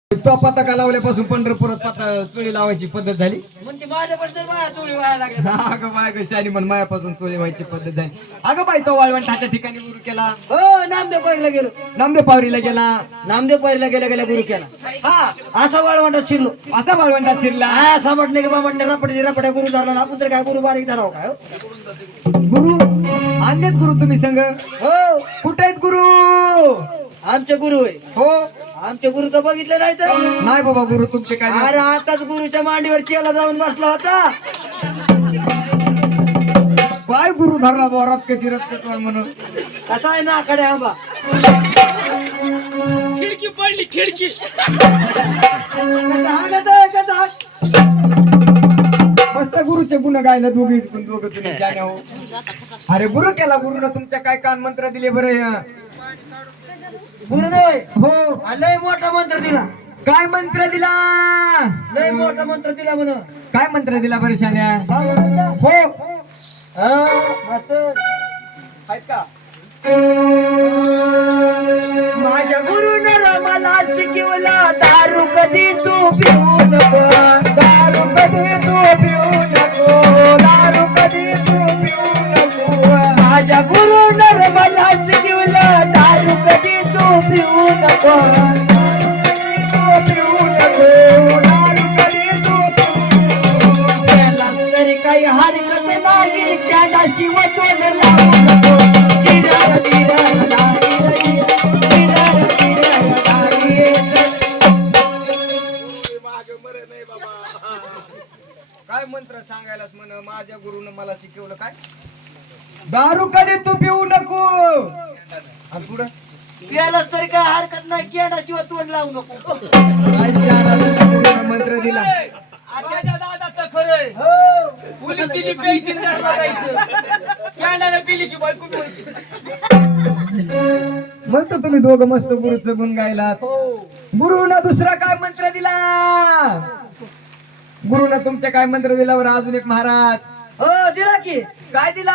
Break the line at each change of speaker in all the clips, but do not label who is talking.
तो पताका लावल्यापासून पंढरपुरात चोळी लावायची पद्धत झाली.
म्हणजे माझ्याबद्दल माझ्या चोळी व्हायला लागल्या.
अगं बाय ग शाली म्हण मायापासून चोळी व्हायची पद्धत झाली. अगं बाई तो वाळवंटाच्या ठिकाणी गुरु केला.
हो नामदेव पारीला गेलो.
नामदेव पावरीला गेला.
नामदेव पारीला गेल्या गेल्या गुरु केला.
हा
असा वाळवंटात शिरलो.
असा वाळवंटात शिरला.
हा समजणे की बाबा रपडे रपड्या गुरु झाला ना आपण तर काय गुरु बारीक झाला हो काय हो?
गुरु आणलेत गुरु तुम्ही संग.
हो
कुठे आहेत गुरु?
आमचे गुरु आहे.
हो
आमचे गुरु तर बघितले नाही तर.
नाही बाबा गुरु तुमचे काय नाही.
अरे आताच गुरुच्या मांडीवर चेला जाऊन बसला होता.
काय गुरु धरला बाबा रक्ताची रक्त म्हणून.
कसा आहे ना कडे आंबा.
खिडकी पडली खिडकी.
मस्त गुरुचे गुण गायला दोघे दोघं तुम्ही जाणे हो. अरे गुरु केला गुरुनं तुमच्या काय कान मंत्र दिले बरं.
गुरु नाही
हो
लय मोठा मंत्र दिला.
काय मंत्र दिला?
लय मोठा मंत्र दिला म्हण.
काय मंत्र दिला बरं शान्या? हो आहेत का?
माझ्या गुरुनं मला शिकवला दारू कधी तू पिऊ नको.
दारू कधी तू पिऊ नको. दारू कधी तू पिऊ नको.
माझ्या गुरुनं मला शिकवला दारू कधी तू पिऊ नको.
तू पिऊ नको. दारू कधी तू पिऊ.
त्याला तरी काही हरकत नाही त्याला शिव तोंड लावू नको. जिरार जिरार दारी रे, जिरार जिरार दारी रे.
काय मंत्र सांगायलाच म्हण? माझ्या गुरुनं मला शिकवलं काय? दारू कधी तू पिऊ नको. आणि पुढं
त्यालाच तरी काय हरकत नाही केडा शिव तोंड लावू नको.
काय शहाणा तुझ्या गुरुनं मंत्र दिला.
माझ्या दादाचं खरंय.
हो
मुली तिने प्यायची नाही बघायचं. कॅन्डाने पिली की बायको बोलते.
मस्त तुम्ही दोघं मस्त गुरुचं गुण गायलात. गुरुनं दुसरा काय मंत्र दिला? गुरुनं तुमच्या काय मंत्र दिला बरं? अजून एक महाराज.
हो दिला की.
काय दिला?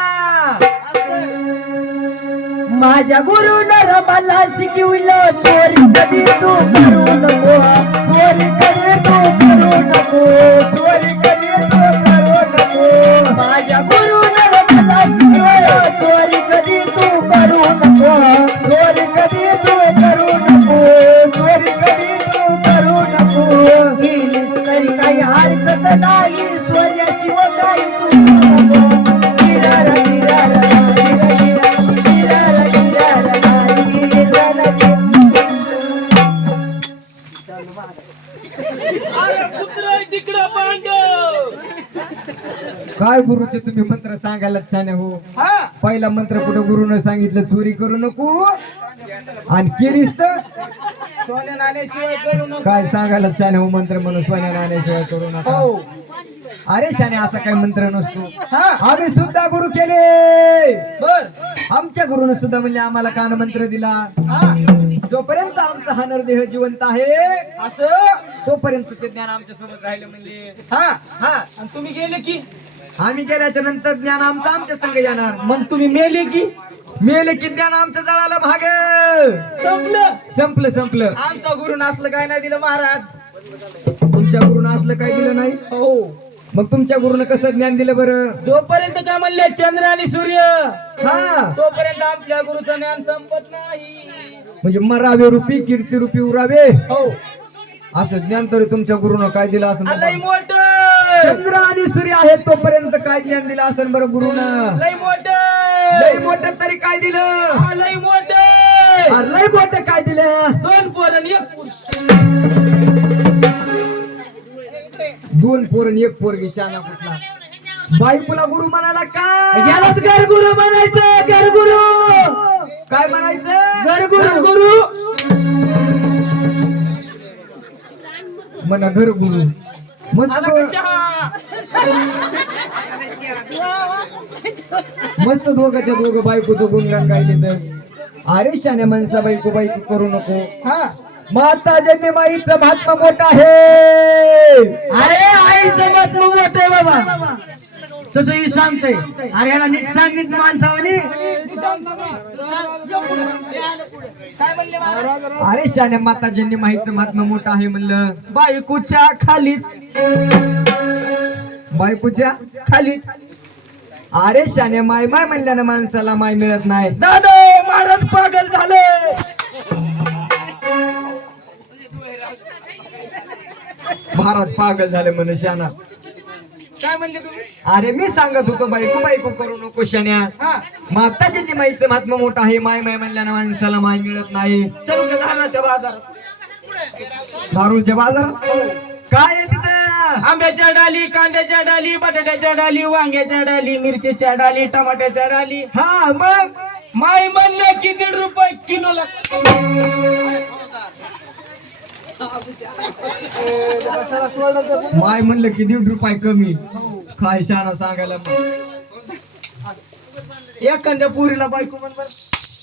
माझ्या गुरुनं मला शिकवलं चोरी कधी तू करू नको.
चोरी कधी तू करू नको. चोरी कधी तू करू नको.
माझ्या गुरुनं मला शिकवलं चोरी कधी तू करू नको.
चोरी कधी तू करू नको. चोरी कधी तू करू नको.
केलीस तरी काही हरकत नाही सोन्याची व काही तू नको. गिरार गिरार गिरार गिरार गिरार
अरे कुत्र तिकडं पांड.
काय गुरुचे तुम्ही मंत्र सांगायला छान हो.
हा
पहिला मंत्र कुठं गुरुनं सांगितलं चोरी करू नको. आणि केलीस तर
सोन्या नाण्याशिवाय करू नको.
काय सांगायला छान हो मंत्र म्हणून सोन्या नाण्याशिवाय करू नका. अरे शाने असा काही मंत्र नसतो. आम्ही सुद्धा गुरु केले.
बर
आमच्या गुरुनं सुद्धा म्हणजे आम्हाला कान मंत्र दिला. जोपर्यंत आमचा हा नरदेह जिवंत आहे
असं
तोपर्यंत ते ज्ञान आमच्या सोबत राहिलं म्हणजे. हा
आणि तुम्ही गेले की
आम्ही गेल्याच्या नंतर ज्ञान आमचं आमच्या संग येणार.
मग तुम्ही मेले की
मेले की ज्ञान आमचं जळालं भाग.
संपलं.
संपलं संपलं.
आमचा गुरु असलं काय नाही दिलं महाराज.
तुमच्या गुरुनं असलं काही दिलं नाही.
हो
मग तुमच्या गुरुनं कसं ज्ञान दिलं बरं?
जोपर्यंत काय म्हणले चंद्र आणि सूर्य
हा
तोपर्यंत आपल्या गुरुचं ज्ञान संपत नाही.
म्हणजे मरावे रूपी कीर्ती रूपी उरावे
हो
असं ज्ञान तरी तुमच्या गुरुनं काय दिलं असं?
लय मोठ
चंद्र आणि सूर्य आहे तोपर्यंत काय ज्ञान दिलं असेल बरं गुरुनं?
लय मोठ
लय मोठं तरी काय दिलं?
लय मोठ.
अरे लय मोठं काय दिलं?
2 पोरं आणि 1 पोर.
2 पोर आणि 1 पोरगी. शाना कुठला बायकोला गुरु म्हणाला का?
यालाच गरगुरु म्हणायचं. गरगुरु
काय म्हणायचं?
गरगुरु
गुरु
म्हणा घर गुरु. मस्त
आला का चहा?
मस्त दोघांच्या दोघं बायकोचं गुणगान गायले तर. अरे शाने माणसा बायको बायको करू नको.
हा
माता जन्य माईचं महात्मा मोठा आहे.
अरे आईचं मत मोठं आहे बाबा. तसं ही सांगतोय. अरे याला नीट सांग नीट माणसावानी.
तू सांग काय म्हणले मला?
अरे शाने माताजींनी माईचं महात्म्य मोठं आहे म्हणलं.
बायकोच्या खालीच
बायकोच्या
खालीच
अरे शाने माय माय म्हणल्यानं माणसाला माय मिळत नाही.
दादा महाराज पागल झाले.
महाराज पागल झाले म्हणे शाना.
काय म्हणले तुम्ही?
अरे मी सांगत होतो बायको बायको करू नको शान्या.
हा
माताजींनी माईचं महात्म्य मोठं आहे. माय माय म्हणल्यानं माणसाला माय मिळत नाही.
चलू का धारणाच्या बाजारात?
दारूच्या बाजारात काय आहे तिथं?
आंब्याच्या डाली, कांद्याच्या डाली, बटाट्याच्या डाली, वांग्याच्या डाली, मिरचीच्या डाली, टमाट्याच्या डाली.
हा मग
माई म्हणलं की 1.5 रुपये किलोला.
माय म्हणलं की 1.5 रुपये कमी. काय शाना सांगायला मग.
एखाद्या पुरीला बायको म्हण बर.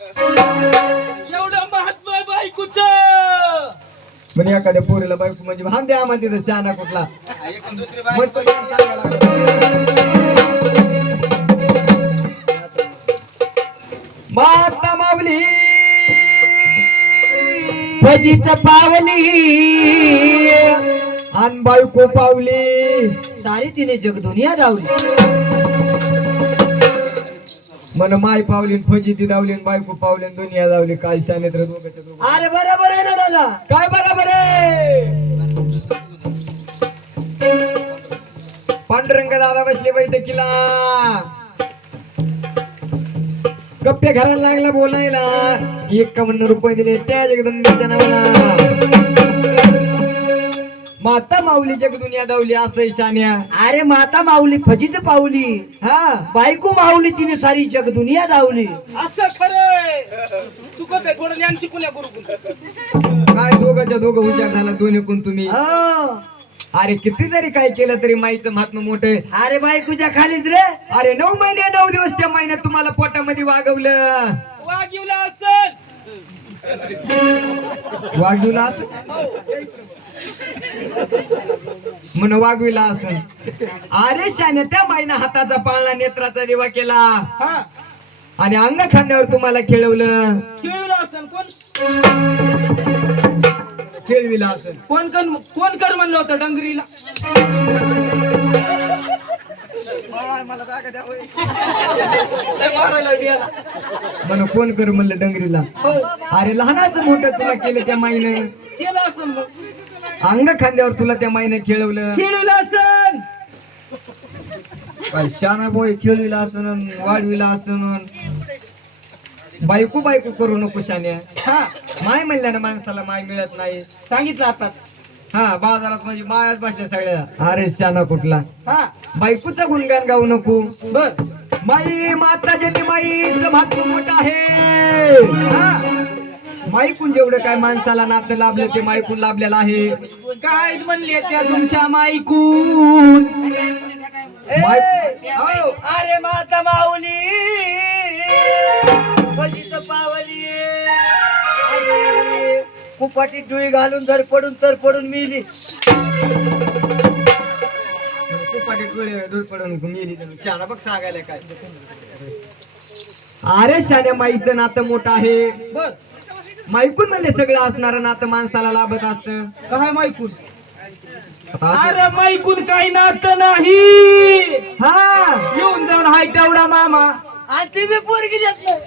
एवढं महात्मा आहे बायकोच.
म्हणे एखाद्या पोरीला बायको म्हणजे हा द्या आम्हाला तिथं शाना कुठला. मस्त सांगायला लागला. माता माऊली
फजित पावली
आन बायको पावली.
सारी तिने जगदुनिया धावली.
मन माय पावली फजिती धावली बायको पावली दुनिया धावली. काय शाने तर दोघांच्या दोघं.
अरे बरोबर आहे ना दादा.
काय बरोबर आहे. पांडुरंग दादा बसले बैठकीला. गप्पे घराला लागला बोलायला. 51 रुपये दिले त्या जगदंबेच्या नावाला. माता माऊली जगदुनिया धावली असं शान्या.
अरे माता माऊली फजित पावली.
हा
बायको माऊली तिने सारी जगदुनिया धावली.
असं खरंय. चुकत आहे थोडं ज्ञान शिकूया गुरुकुल.
काय दोघांच्या दोघं हुशार झाला दोन्ही कोण तुम्ही.
हो.
अरे किती जरी काय केलं तरी माईचं महात्म्य मोठं आहे.
अरे बायकोच्या खालीच रे.
अरे 9 महिने 9 दिवस त्या महिन्यात तुम्हाला पोटामध्ये वागवलं.
वागिवला असल.
वागविला असं म्हण वागविला असं. अरे शाने त्या माईनं हाताचा पाळणा नेत्राचा दिवा केला
हा
आणि अंग खांद्यावर तुम्हाला खेळवलं.
खेळूला असल. कोण
खेळविला असं.
कोण कर म्हणलं होतं डंगरीला? मला जागा द्या होय. लय मारायला बियाला.
म्हण कोण कर म्हणलं डंगरीला.
हो.
अरे लहानाचं मोठं तुला केलं त्या माईनं.
केलं असल मग.
अंग खांद्यावर तुला त्या माईनं खेळवलं.
खेळूला असल.
काय शाना बोय खेळविला असन वाढविला असन. बायको बायको करू नको शान्या.
हा
माय म्हणल्यानं माणसाला माय मिळत नाही.
सांगितलं आताच.
हा बाजारात म्हणजे मायाच बसल्या सगळ्या. अरे शाना कुठला.
हा
बायकोचं गुणगान गाऊ नको.
बर.
माई माता ज्यांनी माईचं महत्व मोठं आहे.
हा
माईकून जेवढं काय माणसाला नातं लाभलं ते माईकून लाभलेलं आहे.
काय म्हणले त्या तुमच्या माईकून?
हो. अरे माता माऊली फजित पावली. आई, कुपाटी डुई घालून तर पडून मिली.
कुपाटी डोळे दूर पडून मेली. शाना बघ सांगायला काय. अरे शाने माईचं नातं मोठं आहे.
बर.
माईकून म्हणजे सगळं असणारं नातं माणसाला लाभत असतं.
काय माईकून?
आता असं-
अरे माईकून काही नातं नाही.
हा
येऊन जाऊन हाय तेवढा मामा.
आणि ती बी पोरगी देत नाही.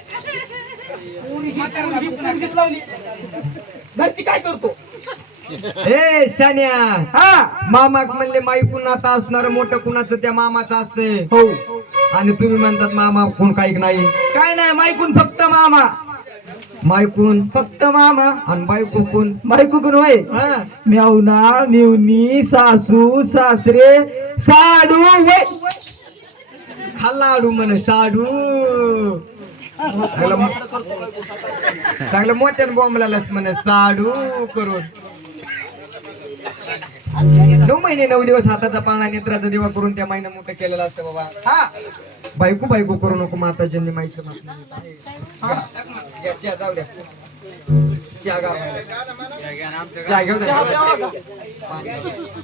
घरची काय करतो?
ए शान्या.
हा
मामा म्हणले माईकून नातं असणार मोठं कुणाचं त्या मामाचं असतंय.
हो.
आणि तुम्ही म्हणतात मामा कोण काही नाही.
काय नाही माईकून फक्त मामा.
मायकून
फक्त मामा.
आणि बायको कोण.
बायकून होय.
हा
मेवना मेवनी सासू सासरे साडू वय.
खाल्ला आडू म्हण साडू. चांगलं मोठ्यानं बॉम्बलाच म्हण साडू करून. 9 महिने 9 दिवस हाताचा पाळणा नेत्राचा दिवा करून त्या महिना मोठं केलेलं असतं बाबा.
हा
बायको बायको करू नको. माताजींनी माहिती जाऊ द्या. चहा घेऊ द्या.